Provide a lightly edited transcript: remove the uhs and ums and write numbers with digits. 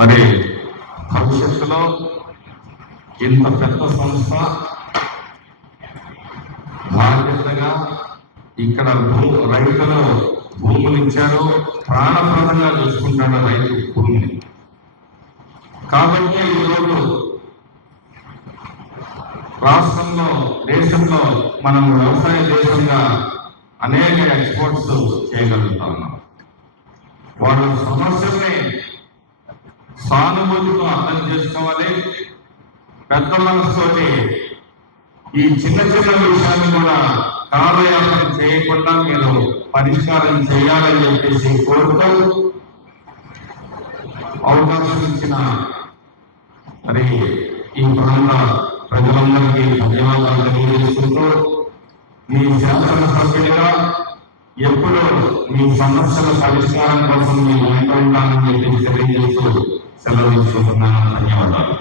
మరి భవిష్యత్తులో ఇంత పెద్ద సంస్థ బాధ్యతగా ఇక్కడ రైతులు భూములు ఇచ్చారు, ప్రాణప్రదంగా చూసుకుంటాడు రైతు భూమిని. కాబట్టి ఈరోజు రాష్ట్రంలో దేశంలో మనం వ్యవసాయ దేశంగా అనేక ఎక్స్పోర్ట్స్ చేయగలుగుతా ఉన్నాం. వాళ్ళ సమస్యల్ని సానుభూతితో అర్థం చేసుకోవాలి. పెద్ద మనసుతోటి ఈ చిన్న చిన్న విషయాన్ని కూడా కాలయాపన చేయకుండా మీరు పరిష్కారం చేయాలని చెప్పేసి కోరుతూ అవకాశం ఇచ్చిన మరి ఈ ప్రాంత ప్రజలందరికీ ధన్యవాదాలు తెలియజేసుకుంటూ మీ శాసనసభ్యుడిగా ఎప్పుడు మీ సమస్యల పరిష్కారం కోసం మీ వెంట ఉంటానని చెప్పి తెలియజేస్తూ సెలవు తీసుకుంటున్నాను. ధన్యవాదాలు.